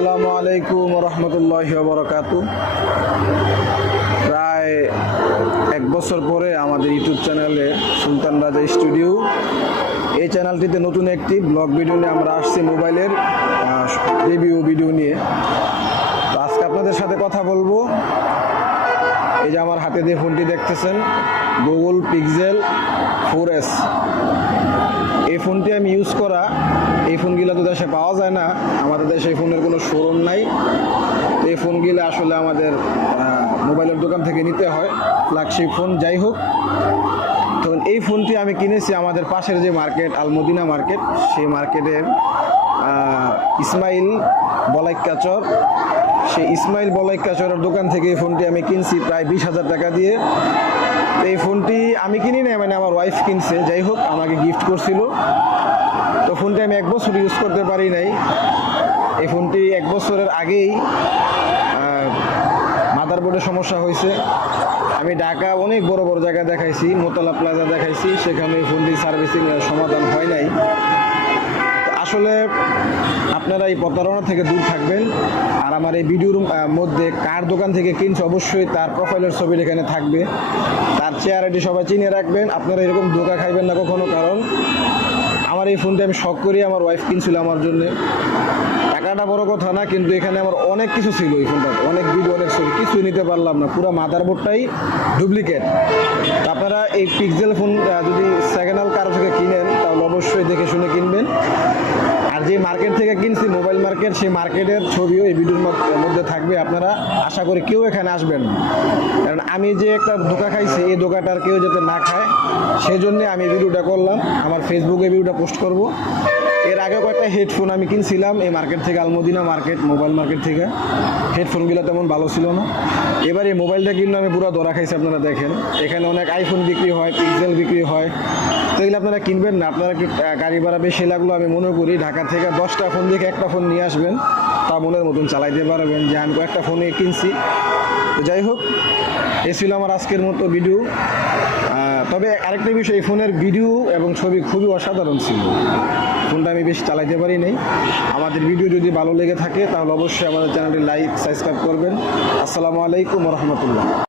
আসসালামু আলাইকুম রহমতুল্লাহি ওয়া বারাকাতুহু। প্রায় এক বছর পরে আমাদের ইউটিউব চ্যানেলে সুলতান রাজা স্টুডিও, এই চ্যানেলটিতে নতুন একটি ব্লগ ভিডিও নিয়ে আমরা আসছি, মোবাইলের রিভিউ ভিডিও নিয়ে। তো আজকে আপনাদের সাথে কথা বলবো। এই যে আমার হাতে যে ফোনটি দেখতেছেন, গুগল পিক্সেল 4S। এই ফোনটি আমি ইউজ করা, এই ফোনগুলো তো দেশে পাওয়া যায় না, আমাদের দেশে এই ফোনের কোনো শোরুম নাই। এই ফোনগুলো আসলে আমাদের মোবাইলের দোকান থেকে নিতে হয়, ফ্ল্যাগশিপ ফোন যাই হোক। তো এই ফোনটি আমি কিনেছি আমাদের পাশের যে মার্কেট আলমদিনা মার্কেট, সেই মার্কেটের ইসমাইল বলাইকাচর, সেই ইসমাইল বলাইকাচরের দোকান থেকে এই ফোনটি আমি কিনছি প্রায় 20,000 টাকা দিয়ে। এই ফোনটি আমি কিনি না, মানে আমার ওয়াইফ কিনছে, যাই হোক আমাকে গিফট করছিল। তো ফোনটি আমি এক বছর ইউজ করতে পারি নাই। এই ফোনটি এক বছরের আগেই মাদারবোর্ডের সমস্যা হয়েছে। আমি ঢাকা অনেক বড় বড় জায়গা দেখাইছি, মোতলা প্লাজা দেখাইছি, সেখানে এই ফোনটি সার্ভিসিং সমাধান হয় নাই। আসলে আপনারা এই প্রতারণা থেকে দূর থাকবেন। আর আমার এই ভিডিওর মধ্যে কার দোকান থেকে কিনছে অবশ্যই তার প্রোফাইলের ছবি এখানে থাকবে, তার চেহারাটি সবাই চিনে রাখবেন। আপনারা এরকম ধোঁকা খাইবেন না কখনো, কারণ আমার এই ফোনটি আমি শখ করি, আমার ওয়াইফ কিনছিল আমার জন্য। টাকাটা বড় কথা না, কিন্তু এখানে আমার অনেক কিছু ছিল এই ফোনটাতে, অনেক ভিডিও, অনেক ছবি, কিছুই নিতে পারলাম না, পুরো মাদারবোর্ডটাই ডুপ্লিকেট। আপনারা এই পিক্সেল ফোন যদি সেকেন্ড হ্যান্ড কারো থেকে কিনেন তাহলে অবশ্যই দেখে শুনে কিনবেন। আর যে মার্কেট থেকে কিনছি, মোবাইল মার্কেট, সেই মার্কেটের ছবিও এই ভিডিওর মধ্যে থাকবে। আপনারা আশা করি কেউ এখানে আসবেন না, কারণ আমি যে একটা ধোঁকা খাইছি, এই ধোঁকাটার কেউ যাতে না খায়, সেই জন্যে আমি ভিডিওটা করলাম, আমার ফেসবুকে ভিডিওটা পোস্ট করব। এর আগে কয়েকটা হেডফোন আমি কিনছিলাম এই মার্কেট থেকে, আলমদিনা মার্কেট মোবাইল মার্কেট থেকে। হেডফোনগুলো তেমন ভালো ছিল না। এবার এই মোবাইলটা কিনলে আমি পুরো ধরা খাইছি। আপনারা দেখেন এখানে অনেক আইফোন বিক্রি হয়, পিক্সেল বিক্রি হয়, তো এগুলো আপনারা কিনবেন না। আপনারা কি গাড়ি ভাড়া বেশি লাগলো, আমি মনে করি ঢাকা থেকে 10টা ফোন দেখে একটা ফোন নিয়ে আসবেন, তা মনের মতন চালাইতে পারবেন, যে আমি কয়েকটা ফোনে কিনছি। তো যাই হোক, এ ছিল আমার আজকের মতো ভিডিও। তবে আরেকটা বিষয়, এই ফোনের ভিডিও এবং ছবি খুবই অসাধারণ ছিল। ফোনটা আমি বেশি চালাইতে পারি নাই। আমাদের ভিডিও যদি ভালো লেগে থাকে তাহলে অবশ্যই আমাদের চ্যানেলটি লাইক সাবস্ক্রাইব করবেন। আসসালামু আলাইকুম রহমতুল্লাহ।